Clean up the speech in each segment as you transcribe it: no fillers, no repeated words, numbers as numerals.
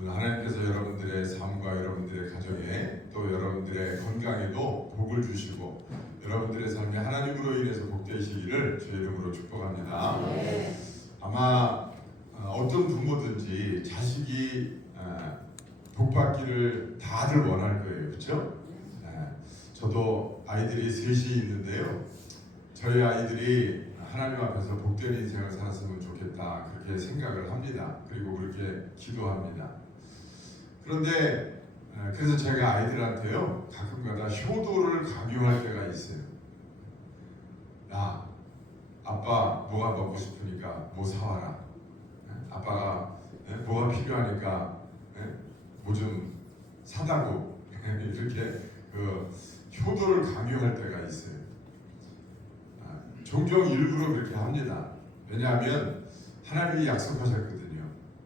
오늘 하나님께서 여러분들의 삶과 여러분들의 가정에 또 여러분들의 건강에도 복을 주시고 여러분들의 삶이 하나님으로 인해서 복되시기를 주의 이름으로 축복합니다. 아마 어떤 부모든지 자식이 복받기를 다들 원할 거예요. 그렇죠? 저도 아이들이 셋이 있는데요. 저희 아이들이 하나님 앞에서 복된 인생을 살았으면 좋겠다 그렇게 생각을 합니다. 그리고 그렇게 기도합니다. 그런데 그래서 제가 아이들한테요 가끔가다 효도를 강요할 때가 있어요. 야, 아빠 뭐가 먹고 싶으니까 뭐 사와라. 아빠가 뭐가 필요하니까 뭐 좀 사다고 이렇게 효도를 강요할 때가 있어요. 종종 일부러 그렇게 합니다. 왜냐하면 하나님이 약속하셨거든요.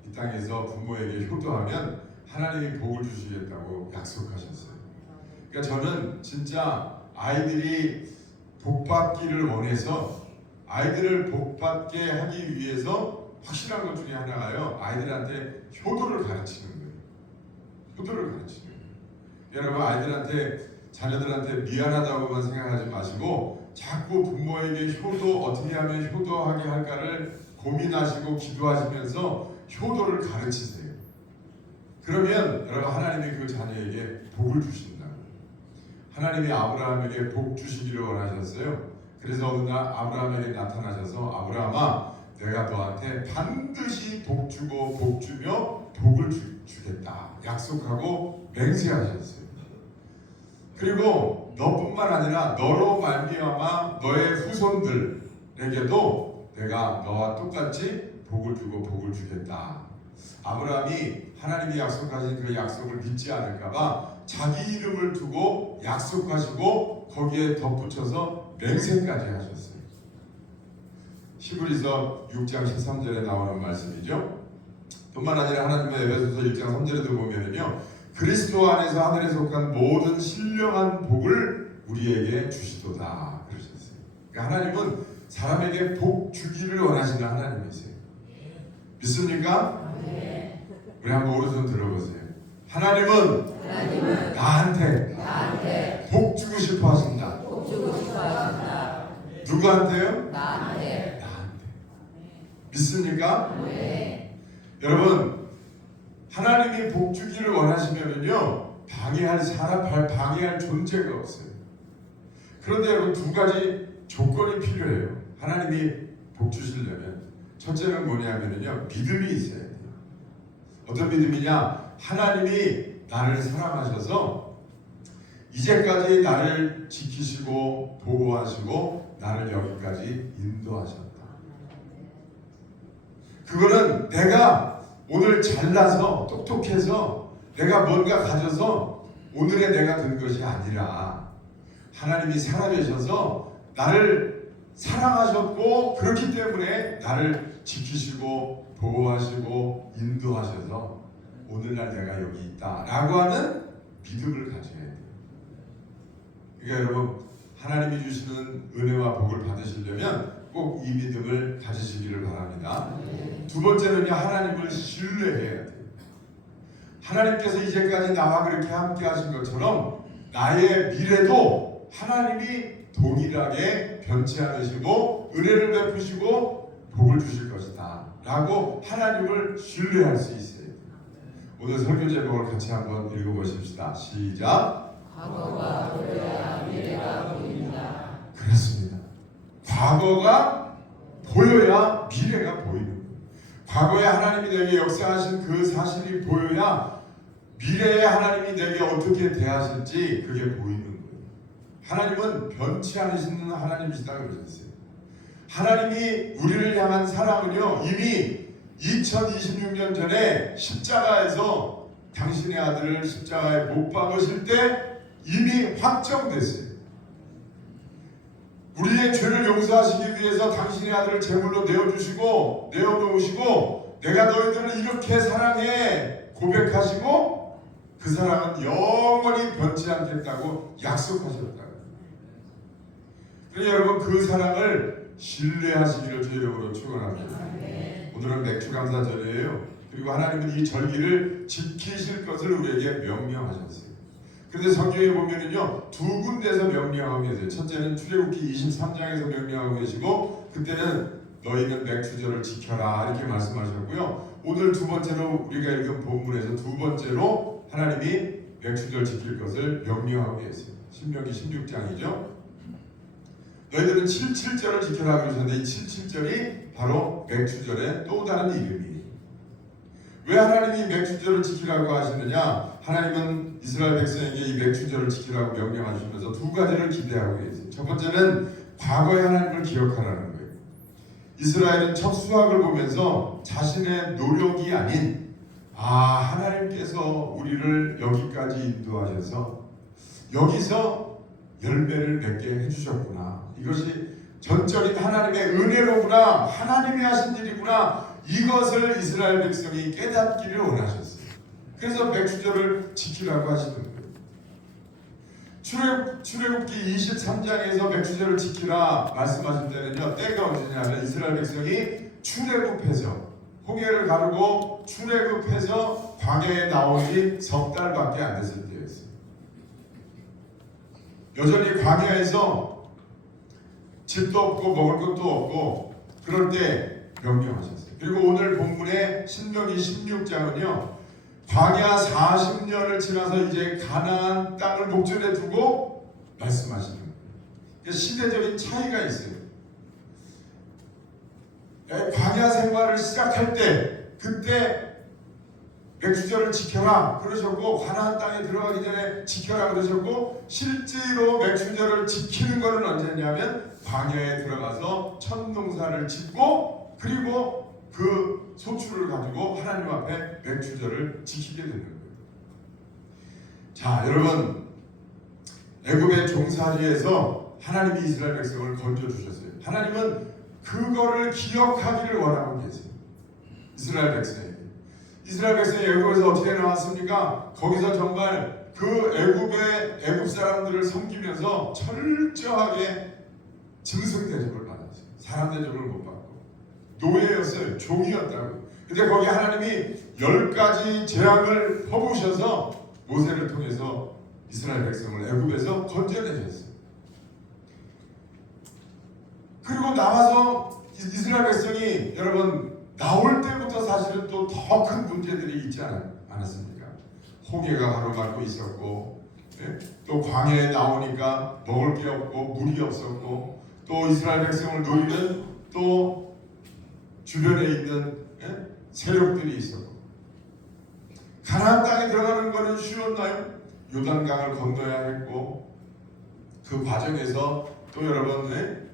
이 땅에서 부모에게 효도하면 하나님이 복을 주시겠다고 약속하셨어요. 그러니까 저는 진짜 아이들이 복받기를 원해서 아이들을 복받게 하기 위해서 확실한 것 중에 하나가요. 아이들한테 효도를 가르치는 거예요. 효도를 가르치는 거예요. 여러분 아이들한테 자녀들한테 미안하다고만 생각하지 마시고 자꾸 부모에게 효도 어떻게 하면 효도하게 할까를 고민하시고 기도하시면서 효도를 가르치세요. 그러면 여러분 하나님이 그 자녀에게 복을 주신다. 하나님이 아브라함에게 복 주시기를 원하셨어요. 그래서 어느 날 아브라함에게 나타나셔서 아브라함아 내가 너한테 반드시 복 주고 복 주며 복을 주겠다 약속하고 맹세하셨어요. 그리고 너뿐만 아니라 너로 말미암아 너의 후손들에게도 내가 너와 똑같이 복을 주고 복을 주겠다. 아브라함이 하나님이 약속하신 그 약속을 믿지 않을까봐 자기 이름을 두고 약속하시고 거기에 덧붙여서 맹세까지 하셨어요. 히브리서 6장 13절에 나오는 말씀이죠. 뿐만 아니라 하나님의 에베소서 1장 3절에도 보면은요 그리스도 안에서 하늘에 속한 모든 신령한 복을 우리에게 주시도다 그러셨어요. 그러니까 하나님은 사람에게 복 주기를 원하시는 하나님이세요. 믿습니까? 네. 우리 한번 오른손 들어보세요. 하나님은 나한테 복 주고 싶어 하신다. 누구한테요? 나한테. 믿습니까? 네. 여러분 하나님이 복 주기를 원하시면은요 방해할 존재가 없어요. 그런데 여러분 두 가지 조건이 필요해요. 하나님이 복 주시려면 첫째는 뭐냐면요 믿음이 있어야 돼요. 어떤 믿음이냐? 하나님이 나를 사랑하셔서 이제까지 나를 지키시고 보호하시고 나를 여기까지 인도하셨다. 그거는 내가 오늘 잘나서 똑똑해서 내가 뭔가 가져서 오늘의 내가 된 것이 아니라 하나님이 살아계셔서 나를 사랑하셨고 그렇기 때문에 나를 지키시고 보호하시고 인도하셔서 오늘날 내가 여기 있다라고 하는 믿음을 가져야 돼요. 그러니까 여러분 하나님이 주시는 은혜와 복을 받으시려면 꼭 이 믿음을 가지시기를 바랍니다. 두 번째는요 하나님을 신뢰해야 돼요. 하나님께서 이제까지 나와 그렇게 함께 하신 것처럼 나의 미래도 하나님이 동일하게 변치 않으시고 은혜를 베푸시고 복을 주실 것이다 라고 하나님을 신뢰할 수 있어요. 오늘 설교 제목을 같이 한번 읽어보십시다. 시작. 과거가 보여야 미래가 보인다. 그렇습니다. 과거가 보여야 미래가 보이는 거예요. 과거에 하나님이 내게 역사하신 그 사실이 보여야 미래에 하나님이 내게 어떻게 대하실지 그게 보이는 거예요. 하나님은 변치 않으시는 하나님이시다 그러셨어요. 하나님이 우리를 향한 사랑은요 이미 2026년 전에 십자가에서 당신의 아들을 십자가에 못 박으실 때 이미 확정됐어요. 우리의 죄를 용서하시기 위해서 당신의 아들을 제물로 내어주시고 내어놓으시고 내가 너희들을 이렇게 사랑해 고백하시고 그 사랑은 영원히 변치 않겠다고 약속하셨다. 그러니 여러분 그 사랑을 신뢰하시기를 주의 이름으로 축원합니다. 오늘은 맥주 감사절이에요. 그리고 하나님은 이 절기를 지키실 것을 우리에게 명령하셨어요. 그런데 성경에 보면은요, 두 군데서 명령하고 계세요. 첫째는 출애굽기 23장에서 명령하고 계시고, 그때는 너희는 맥추절을 지켜라 이렇게 말씀하셨고요. 오늘 두 번째로 우리가 읽은 본문에서 두 번째로 하나님이 맥추절 지킬 것을 명령하고 계세요. 신명기 16장이죠. 너희들은 77절을 지켜라 그러셨는데, 이 77절이 바로 맥추절의 또 다른 이름이에요. 왜 하나님이 맥추절을 지키라고 하시느냐? 하나님은 이스라엘 백성에게 이 맥추절을 지키라고 명령하시면서 두 가지를 기대하고 계세요. 첫 번째는 과거의 하나님을 기억하라는 거예요. 이스라엘은 첫 수확을 보면서 자신의 노력이 아닌 하나님께서 우리를 여기까지 인도하셔서 여기서 열매를 맺게 해주셨구나, 이것이 전적인 하나님의 은혜로구나, 하나님이 하신 일이구나, 이것을 이스라엘 백성이 깨닫기를 원하셨어요. 그래서 맥추절을 지키라고 하시는 거예요. 출애굽기 23장에서 맥추절을 지키라 말씀하실 때는요, 때가 언제냐면 이스라엘 백성이 출애굽해서 홍해를 가르고 출애굽해서 광야에 나온 지 석 달밖에 안 됐을 때였어요. 여전히 광야에서 집도 없고 먹을 것도 없고 그럴 때 명령하셨어요. 그리고 오늘 본문의 신명기 16장은요, 광야 40년을 지나서 이제 가나안 땅을 목전에 두고 말씀하시는 거예요. 시대적인 차이가 있어요. 광야 생활을 시작할 때 그때 맥추절을 지켜라 그러셨고, 가나안 땅에 들어가기 전에 지켜라 그러셨고, 실제로 맥추절을 지키는 것은 언제냐면 광야에 들어가서 첫 농사를 짓고 그리고 그 소출을 가지고 하나님 앞에 맥추절을 지키게 되는 거예요. 자, 여러분, 애굽의 종살이에서 하나님이 이스라엘 백성을 건져주셨어요. 하나님은 그거를 기억하기를 원하고 계세요. 이스라엘 백성에게. 이스라엘 백성이 애굽에서 어떻게 나왔습니까? 거기서 정말 그 애굽 사람들을 섬기면서 철저하게 짐승 대접을 받았어요. 사람 대접을 못 받고 노예였어요. 종이었다고. 근데 거기 하나님이 10가지 재앙을 퍼부으셔서 모세를 통해서 이스라엘 백성을 애굽에서 건져내셨어요. 그리고 나와서 이스라엘 백성이 여러분 나올 때부터 사실은 또 더 큰 문제들이 있지 않았습니까? 홍해가 가로막고 있었고, 또 광야에 나오니까 먹을 게 없고 물이 없었고, 또 이스라엘 백성을 노리는 또 주변에 있는 세력들이 있었고, 가나안 땅에 들어가는 것은 쉬웠나요? 요단강을 건너야 했고, 그 과정에서 또 여러분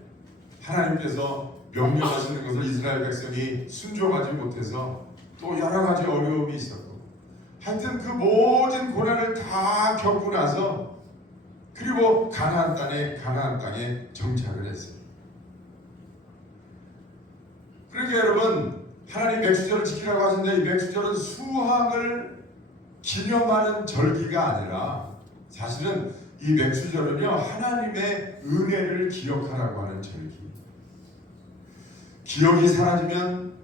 하나님께서 명령하시는 것을 이스라엘 백성이 순종하지 못해서 또 여러 가지 어려움이 있었고, 하여튼 그 모든 고난을 다 겪고 나서 그리고 가나안 땅에 정착을 했어요. 그러니까 여러분, 하나님 맥추절을 지키라고 하신데, 이 맥추절은 수확을 기념하는 절기가 아니라 사실은 이 맥추절은요, 하나님의 은혜를 기억하라고 하는 절기. 기억이 사라지면,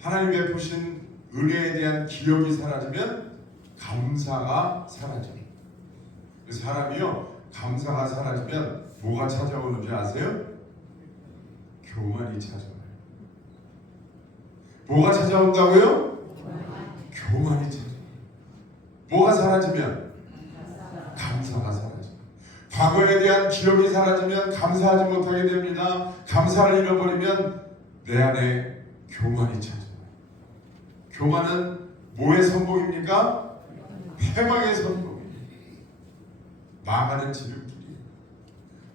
하나님 베푸신 은혜에 대한 기억이 사라지면 감사가 사라져요. 사람이요, 감사가 사라지면 뭐가 찾아오는지 아세요? 교만이 찾아와요. 뭐가 찾아온다고요? 교만이 찾아와요. 뭐가 사라지면? 감사가 사라져요. 과거에 대한 기억이 사라지면 감사하지 못하게 됩니다. 감사를 잃어버리면 내 안에 교만이 찾아와요. 교만은 뭐의 선봉입니까? 패망의 선봉입니다. 망하는 지름길이에요.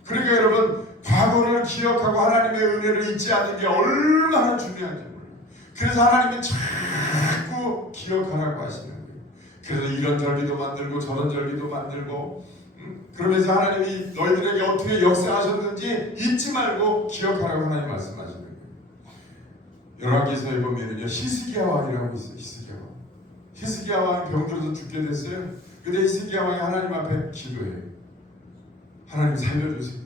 그러니까 여러분, 과거를 기억하고 하나님의 은혜를 잊지 않는 게 얼마나 중요한지 몰라요. 그래서 하나님은 자꾸 기억하라고 하시는 거예요. 그래서 이런 절기도 만들고 저런 절기도 만들고, 그러면서 하나님이 너희들에게 어떻게 역사하셨는지 잊지 말고 기억하라고 하나님 말씀하시는 거예요. 열왕기서에 보면은요, 히스기야 왕이라고 있어요. 히스기야 왕이 병들어서 죽게 됐어요. 근데 히스기야 왕이 하나님 앞에 기도해요. 하나님 살려주세요.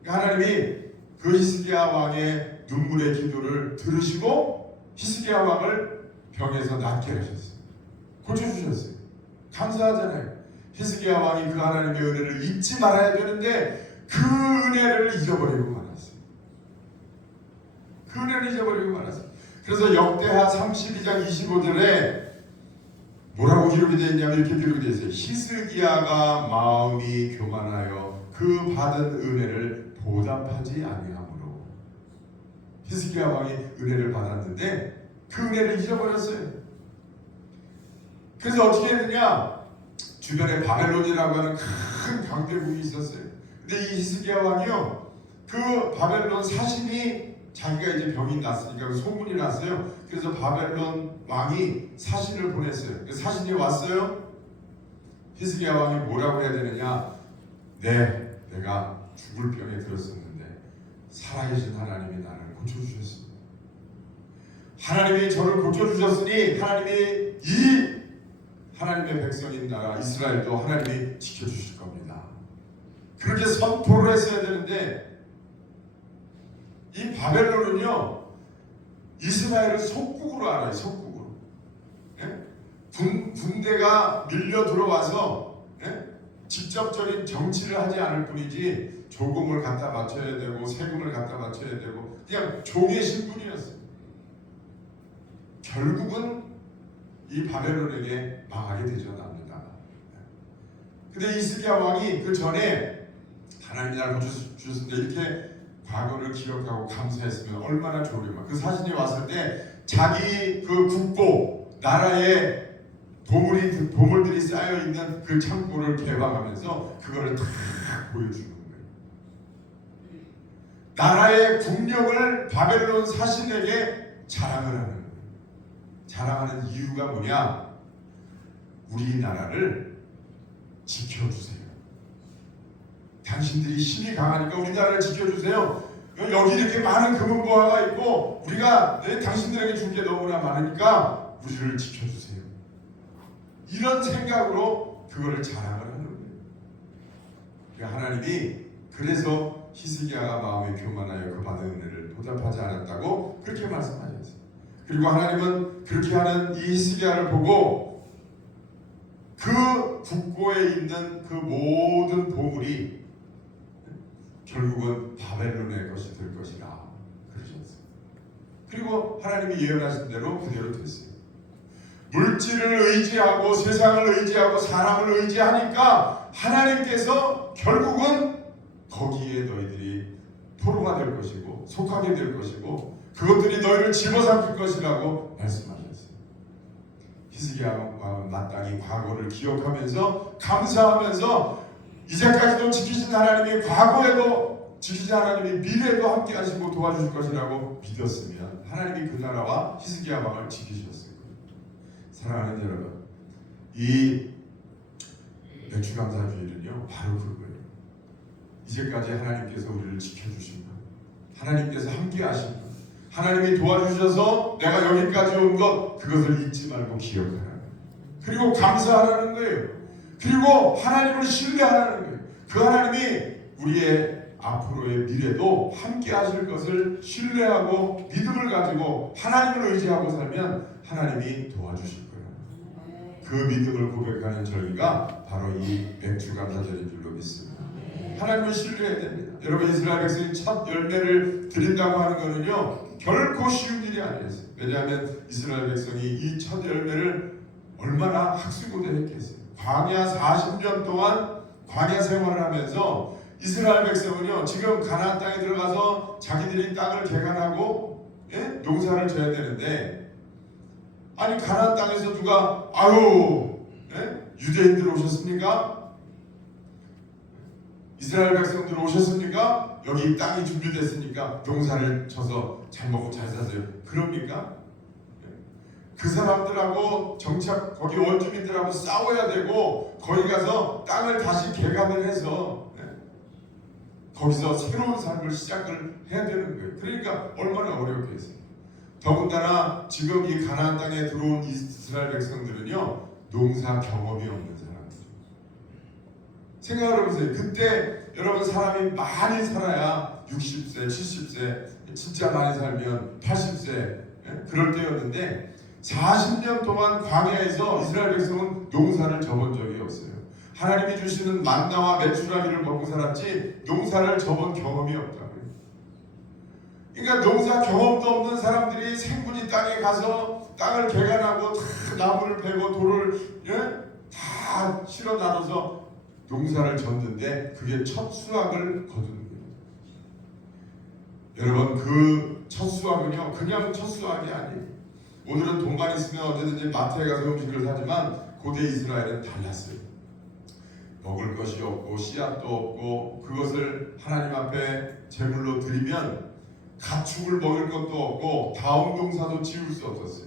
그러니까 하나님이 그 히스기야 왕의 눈물의 기도를 들으시고 히스기야 왕을 병에서 낫게 하셨어요. 고쳐주셨어요. 감사하잖아요. 히스기야 왕이 그 하나님의 은혜를 잊지 말아야 되는데 그 은혜를 잊어버리고 말았어요. 그 은혜를 잊어버리고 말았어요. 그래서 역대하 32장 25절에 뭐라고 기록이 되어 있냐면 이렇게 기록이 되어 있어요. 히스기야가 마음이 교만하여 그 받은 은혜를 보답하지 아니하므로. 히스기야 왕이 은혜를 받았는데 그 은혜를 잊어버렸어요. 그래서 어떻게 했느냐? 주변에 바벨론이라고 하는 큰 강대국이 있었어요. 근데 이 히스기야 왕이요, 그 바벨론 사신이 자기가 이제 병이 났으니까 소문이 났어요. 그래서 바벨론 왕이 사신을 보냈어요. 그 사신이 왔어요. 히스기야 왕이 뭐라고 해야 되느냐? 네, 내가 죽을 병에 들었었는데 살아계신 하나님이 나를 고쳐주셨습니다. 하나님이 저를 고쳐주셨으니 하나님이 이 하나님의 백성인 나라 이스라엘도 하나님이 지켜주실 겁니다. 그렇게 선포를 했어야 되는데 이 바벨론은요, 이스라엘을 속국으로 알아요. 속국으로. 예? 군대가 밀려 들어와서 직접적인 정치를 하지 않을 뿐이지 조공을 갖다 바쳐야 되고 세금을 갖다 바쳐야 되고 그냥 종의 신분이었어요. 결국은 이 바벨론에게 망하게 되죠. 납니다. 근데 히스기야 왕이 그 전에 하나님이 나를 고쳐주셨는데 이렇게 과거를 기억하고 감사했으면 얼마나 좋으려면. 그 사신이 왔을 때 자기 그 국고 나라에 보물들이 쌓여 있는 그 창고를 개방하면서 그거를 다 보여주는 거예요. 나라의 국력을 바벨론 사신에게 자랑을 하는 거예요. 자랑하는 이유가 뭐냐? 우리나라를 지켜주세요. 당신들이 힘이 강하니까 우리나라를 지켜주세요. 여기 이렇게 많은 금은보화가 있고 우리가 당신들에게 줄 게 너무나 많으니까 우리를 지켜주세요. 이런 생각으로 그거를 자랑을 하는 거예요. 하나님이 그래서 히스기야가 마음에 교만하여 그 받은 은혜를 보답하지 않았다고 그렇게 말씀하셨어요. 그리고 하나님은 그렇게 하는 이 히스기야를 보고 그 국고에 있는 그 모든 보물이 결국은 바벨론의 것이 될 것이라 그러셨어요. 그리고 하나님이 예언하신 대로 그대로 됐어요. 물질을 의지하고 세상을 의지하고 사람을 의지하니까 하나님께서 결국은 거기에 너희들이 포로가 될 것이고 속하게 될 것이고 그것들이 너희를 집어삼킬 것이라고 말씀하셨어요. 히스기야 왕은 마땅히 과거를 기억하면서 감사하면서 이제까지도 지키신 하나님이 과거에도 지키신 하나님이 미래에도 함께 하시고 도와주실 것이라고 믿었으면 하나님이 그 나라와 히스기야 왕을 지키셨을 거예요. 사랑하는 여러분, 이 맥주감사주일은요 바로 그거예요. 이제까지 하나님께서 우리를 지켜주신 것, 하나님께서 함께 하신 것, 하나님이 도와주셔서 내가 여기까지 온 것, 그것을 잊지 말고 기억하라는 거예요. 그리고 감사하라는 거예요. 그리고 하나님을 신뢰하라는 거예요. 그 하나님이 우리의 앞으로의 미래도 함께 하실 것을 신뢰하고 믿음을 가지고 하나님을 의지하고 살면 하나님이 도와주실 거예요. 그 믿음을 고백하는 절기가 바로 이 맥주감사절인 줄로 믿습니다. 하나님을 신뢰해야 됩니다. 여러분, 이스라엘 백성이 첫 열매를 드린다고 하는 것은요 결코 쉬운 일이 아니었어요. 왜냐하면 이스라엘 백성이 이 첫 열매를 얼마나 학수고대했겠어요. 광야 40년 동안 광야 생활을 하면서 이스라엘 백성은요 지금 가나안 땅에 들어가서 자기들이 땅을 개간하고 농사를 져야 되는데, 아니 가나안 땅에서 누가 유대인들 오셨습니까? 이스라엘 백성들 오셨습니까? 여기 땅이 준비됐으니까 농사를 져서 잘 먹고 잘 사세요. 그럽니까? 그 사람들하고 정착 거기 원주민들하고 싸워야 되고 거기 가서 땅을 다시 개간을 해서 거기서 새로운 삶을 시작을 해야 되는 거예요. 그러니까 얼마나 어렵겠어요. 더군다나 지금 이 가나안 땅에 들어온 이스라엘 백성들은요 농사 경험이 없는 사람들. 생각을 해보세요. 그때 여러분 사람이 많이 살아야 60세, 70세, 진짜 많이 살면 80세 그럴 때였는데 40년 동안 광야에서 이스라엘 백성은 농사를 져본 적이 없어요. 하나님이 주시는 만나와 메추라기를 먹고 살았지 농사를 져본 경험이 없다고요. 그러니까 농사 경험도 없는 사람들이 생분이 땅에 가서 땅을 개간하고 다 나무를 베고 돌을 다 실어 나눠서 농사를 졌는데 그게 첫 수확을 거두는 거예요. 여러분 그 첫 수확은요 그냥 첫 수확이 아니에요. 오늘은 돈만 있으면 언제든지 마트에 가서 음식을 사지만 고대 이스라엘은 달랐어요. 먹을 것이 없고 씨앗도 없고 그것을 하나님 앞에 제물로 드리면 가축을 먹을 것도 없고 다음 농사도 지을 수 없었어요.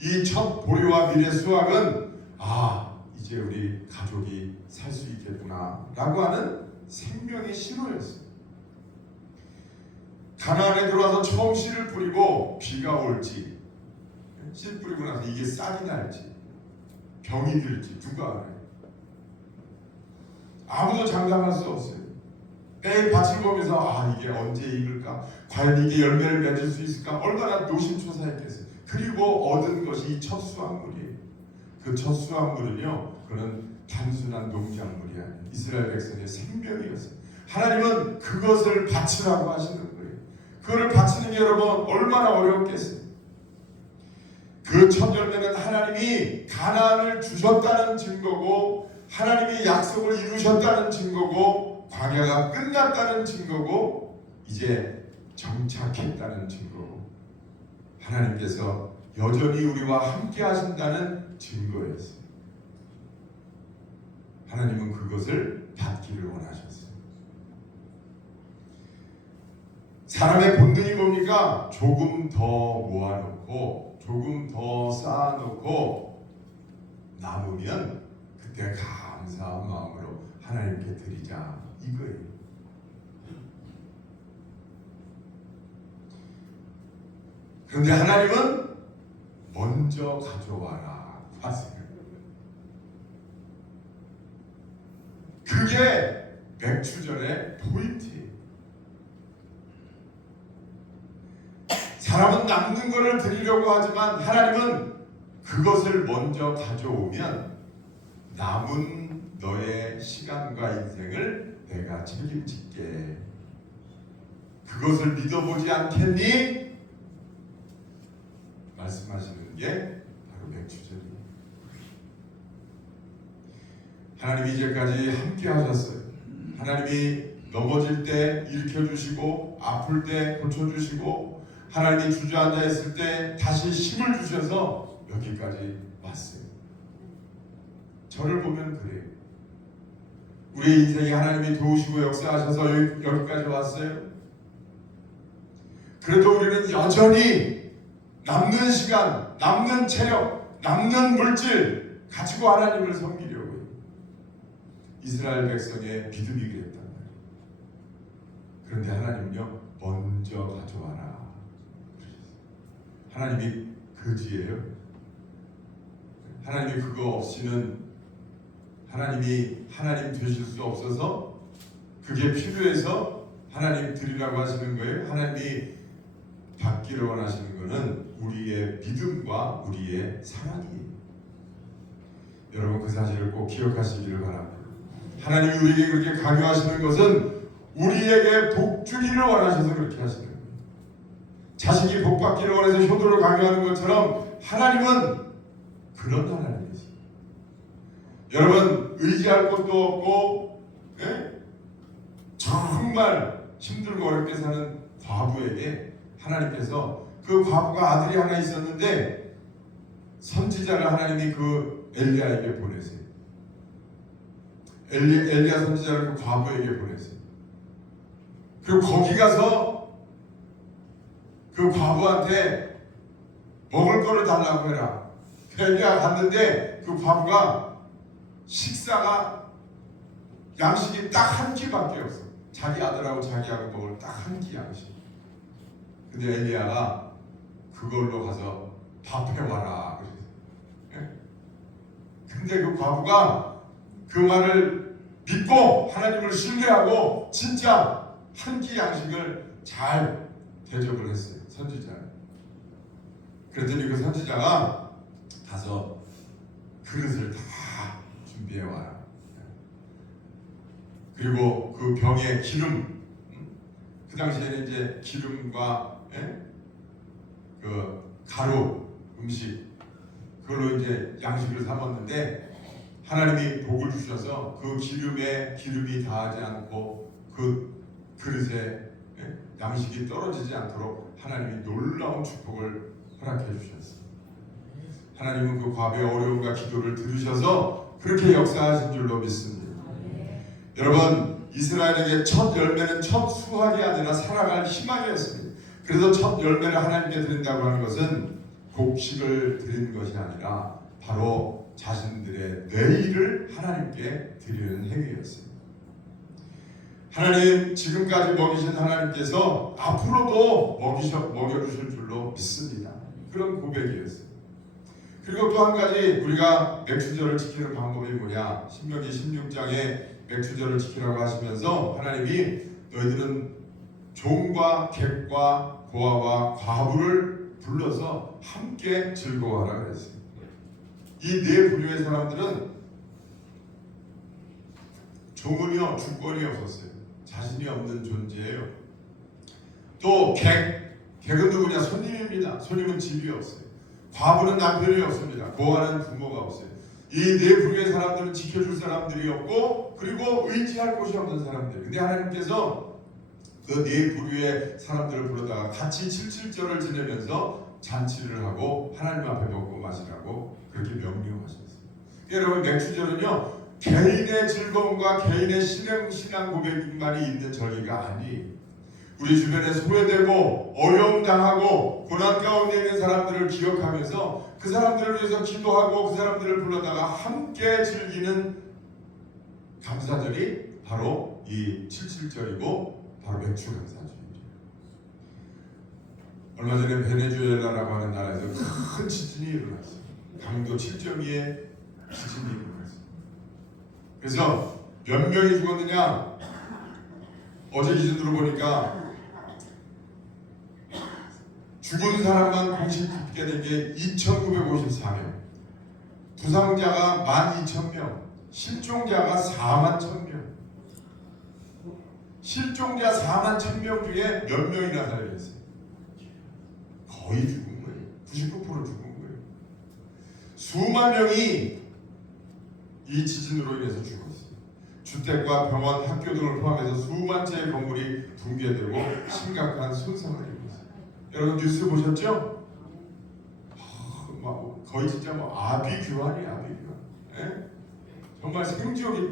이 첫 보리와 밀의 수확은 이제 우리 가족이 살 수 있겠구나 라고 하는 생명의 신호였어요. 가나안에 들어와서 처음 씨를 뿌리고 비가 올지 씨 뿌리고 나서 이게 싹이 날지 병이 들지 누가 알아요? 아무도 장담할 수 없어요. 매일 밭을 보면서 이게 언제 익을까? 과연 이게 열매를 맺을 수 있을까? 얼마나 노심초사했겠어요. 그리고 얻은 것이 첫 수확물이에요. 그 첫 수확물은요 그는 단순한 농작물이 아니에요. 이스라엘 백성의 생명이었어요. 하나님은 그것을 바치라고 하시는 거예요. 그거를 바치는 게 여러분 얼마나 어려웠겠어요. 그 첫 열매는 하나님이 가나안을 주셨다는 증거고 하나님이 약속을 이루셨다는 증거고 광야가 끝났다는 증거고 이제 정착했다는 증거고 하나님께서 여전히 우리와 함께 하신다는 증거였어요. 하나님은 그것을 받기를 원하셨어요. 사람의 본능이 뭡니까? 조금 더 모아놓고 조금 더 쌓아놓고 남으면 그때 감사한 마음으로 하나님께 드리자 이거예요. 그런데 하나님은 먼저 가져와라 하세요. 그게 맥주전의 포인트예요. 사람은 남는 것을 드리려고 하지만 하나님은 그것을 먼저 가져오면 남은 너의 시간과 인생을 내가 책임질게. 그것을 믿어보지 않겠니? 말씀하시는 게 바로 맥주전이에요. 하나님이 이제까지 함께 하셨어요. 하나님이 넘어질 때 일으켜주시고 아플 때 고쳐주시고 하나님이 주저앉아 있을 때 다시 힘을 주셔서 여기까지 왔어요. 저를 보면 그래요. 우리 인생에 하나님이 도우시고 역사하셔서 여기까지 왔어요. 그래도 우리는 여전히 남는 시간, 남는 체력, 남는 물질 가지고 하나님을 섬기려고 해요. 이스라엘 백성의 믿음이 그랬단 말이에요. 그런데 하나님은요 먼저 가져와라. 하나님이 거지예요. 하나님이 그거 없이는 하나님이 하나님 되실 수 없어서 그게 필요해서 하나님 드리라고 하시는 거예요. 하나님이 받기를 원하시는 것은 우리의 믿음과 우리의 사랑이에요. 여러분 그 사실을 꼭 기억하시기를 바랍니다. 하나님이 우리에게 그렇게 강요하시는 것은 우리에게 복 주기를 원하셔서 그렇게 하시는 거예요. 자식이 복 받기를 원해서 효도를 강요하는 것처럼 하나님은 그런 하나님이세요. 여러분 의지할 것도 없고 정말 힘들고 어렵게 사는 과부에게 하나님께서 그 과부가 아들이 하나 있었는데 선지자를 하나님이 그 엘리야에게 보내세요. 엘리야 선지자를 그 과부에게 보내세요. 그리고 거기 가서 그 과부한테 먹을 거를 달라고 해라. 엘리야가 갔는데 그 과부가 식사가 양식이 딱 한 끼밖에 없어. 자기 아들하고 자기하고 먹을 딱 한 끼 양식. 근데 엘리야가 그걸로 가서 밥 해와라. 근데 그 과부가 그 말을 믿고 하나님을 신뢰하고 진짜 한 끼 양식을 잘 대접을 했어요. 선지자는. 그랬더니 그 선지자가 가서 그릇을 다 준비해 와요. 그리고 그 병에 기름, 그 당시에는 이제 기름과 그 가루 음식, 그걸로 이제 양식을 삼았는데 하나님이 복을 주셔서 그 기름에 기름이 닿지 않고 그 그릇에 양식이 떨어지지 않도록 하나님이 놀라운 축복을 허락해 주셨어요. 하나님은 그 과부의 어려움과 기도를 들으셔서 그렇게 역사하신 줄로 믿습니다. 여러분, 이스라엘에게 첫 열매는 첫 수확이 아니라 살아갈 희망이었습니다. 그래서 첫 열매를 하나님께 드린다고 하는 것은 곡식을 드리는 것이 아니라 바로 자신들의 뇌일을 하나님께 드리는 행위였습니다. 하나님, 지금까지 먹이신 하나님께서 앞으로도 먹여주실 줄로 믿습니다. 그런 고백이었어요. 그리고 또 한 가지 우리가 맥주절을 지키는 방법이 뭐냐? 신명기 16장에 맥주절을 지키라고 하시면서 하나님이 너희들은 종과 객과 고아와 과부를 불러서 함께 즐거워하라 그랬어요. 이 네 부류의 사람들은 종은요 주권이 없었어요. 자신이 없는 존재예요. 또 객은 누구냐? 손님입니다. 손님은 집이 없어요. 과부는 남편이 없습니다. 고아는 부모가 없어요. 이 네 부류의 사람들은 지켜줄 사람들이 없고 그리고 의지할 곳이 없는 사람들. 근데 하나님께서 그 네 부류의 사람들을 불러다가 같이 77절을 지내면서 잔치를 하고 하나님 앞에 먹고 마시라고 그렇게 명령하셨어요. 여러분, 맥주절은요 개인의 즐거움과 개인의 신앙 고백만이 있는 절기가 아니에요. 우리 주변에 소외되고 어려움 당하고 고난 가운데 있는 사람들을 기억하면서 그 사람들을 위해서 기도하고 그 사람들을 불러다가 함께 즐기는 감사절이 바로 이 77절이고 바로 맥주 감사절입니다. 얼마 전에 베네수엘라라고 하는 나라에서 큰 지진이 일어났어요. 강도 7.2의 지진이 일어났어요. 그래서 몇 명이 죽었느냐? 어제 기준으로 보니까 죽은 사람만 공식 집계된 게 2,954명, 부상자가 12,000명, 실종자가 41,000명. 실종자 41,000명 중에 몇 명이나 살아있어요? 거의 죽은 거예요. 99% 죽은 거예요. 수만 명이 이 지진으로 인해서 죽었어요. 주택과 병원, 학교 등을 포함해서 수만 채의 건물이 붕괴되고 심각한 손상을 입었어요. 여러분 뉴스 보셨죠? 거의 진짜 아비규환이에요, 아비규환. 정말 생지옥이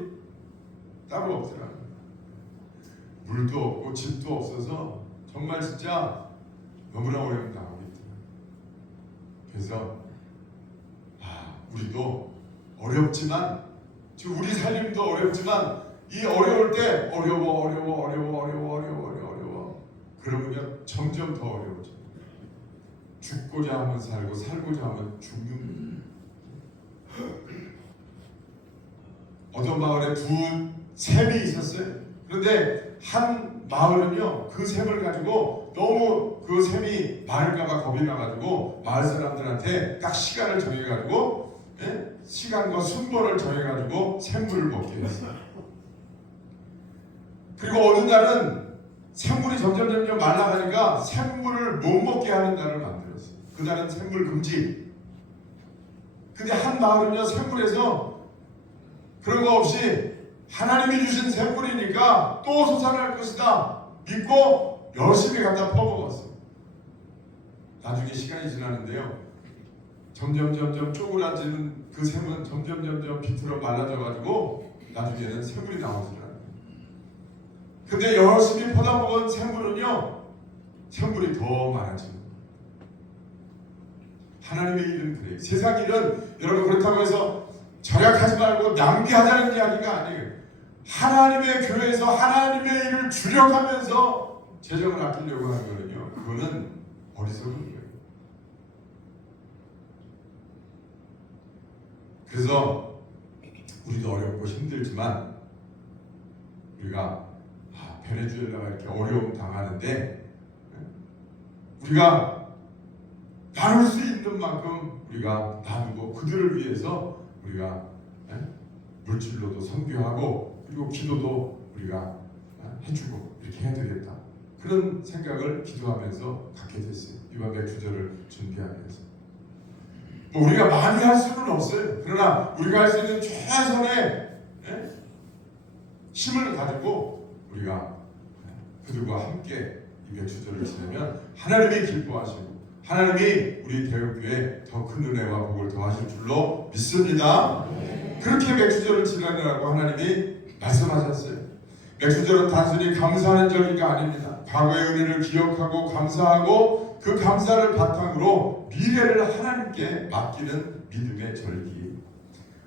따로 없더라고요. 물도 없고 집도 없어서 정말 진짜 너무나 어려운 당하고 있더라고요. 그래서 우리도 어렵지만 지금 우리 살림도 어렵지만 이 어려울 때 어려워 그러면 점점 더 어려워져. 죽고자 하면 살고 살고자 하면 죽는. 어떤 마을에 두 샘이 있었어요. 그런데 한 마을은요 그 샘을 가지고 너무 그 샘이 마를까봐 겁이 나가지고 마을 사람들한테 딱 시간을 정해가지고 시간과 순번을 정해가지고 샘물을 먹게 했어요. 그리고 어느 날은 샘물이 점점 말라가니까 샘물을 못 먹게 하는 날을 만들었어요. 그날은 샘물 금지. 근데 한 마을은요 샘물에서 그런 거 없이 하나님이 주신 샘물이니까 또 솟아날 것이다 믿고 열심히 갖다 퍼먹었어요. 나중에 시간이 지나는데요 점점 쪼그라지는 그 샘은 점점 비틀어 말라져가지고 나중에는 샘물이 나오더라고요. 근데 열심히 퍼다먹은 샘물은요 샘물이 더 많아지는 거예요. 하나님의 일은 그래요. 세상 일은 여러분 그렇다고 해서 절약하지 말고 낭비하자는 이야기가 아니에요. 하나님의 교회에서 하나님의 일을 주력하면서 재정을 아끼려고 하는 거는요 그거는 어리석은 거예요. 그래서 우리도 어렵고 힘들지만 우리가 베네수엘라가 이렇게 어려움 당하는데 우리가 나눌 수 있는 만큼 우리가 나누고 그들을 위해서 우리가 물질로도 선교하고 그리고 기도도 우리가 해주고 이렇게 해야 되겠다. 그런 생각을 기도하면서 갖게 됐어요. 이번 맥주절을 준비하면서. 뭐 우리가 많이 할 수는 없어요. 그러나 우리가 할 수 있는 최선의 힘을 가지고 우리가 그들과 함께 이 맥주절을 지내면 하나님이 기뻐하시고 하나님이 우리 대형교회에 더 큰 은혜와 복을 더하실 줄로 믿습니다. 그렇게 맥주절을 지내라고 하나님이 말씀하셨어요. 맥주절은 단순히 감사하는 절기가 아닙니다. 과거의 은혜를 기억하고 감사하고 그 감사를 바탕으로 미래를 하나님께 맡기는 믿음의 절기.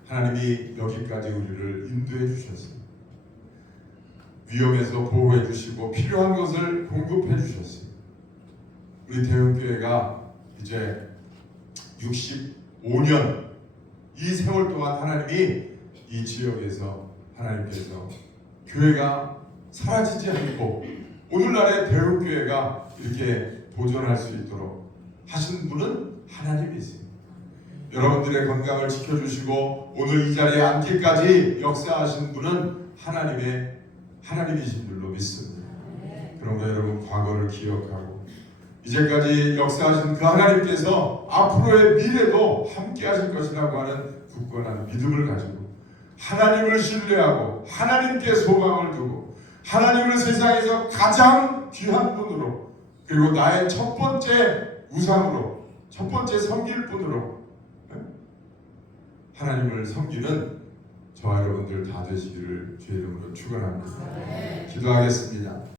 하나님이 여기까지 우리를 인도해 주셨어요. 위험에서 보호해 주시고 필요한 것을 공급해 주셨어요. 우리 대형교회가 이제 65년 이 세월 동안 하나님이 이 지역에서 하나님께서 교회가 사라지지 않고 오늘날의 대형교회가 이렇게 보존할 수 있도록 하신 분은 하나님이세요. 여러분들의 건강을 지켜주시고 오늘 이 자리에 앉기까지 역사하신 분은 하나님이신 줄로 믿습니다. 그러므로 여러분 과거를 기억하고 이제까지 역사하신 그 하나님께서 앞으로의 미래도 함께 하실 것이라고 하는 굳건한 믿음을 가지고 하나님을 신뢰하고 하나님께 소망을 두고 하나님을 세상에서 가장 귀한 분으로 그리고 나의 첫 번째 우상으로 첫 번째 섬길 분으로 하나님을 섬기는 저와 여러분들 다 되시기를 주의 이름으로 축원합니다. 기도하겠습니다.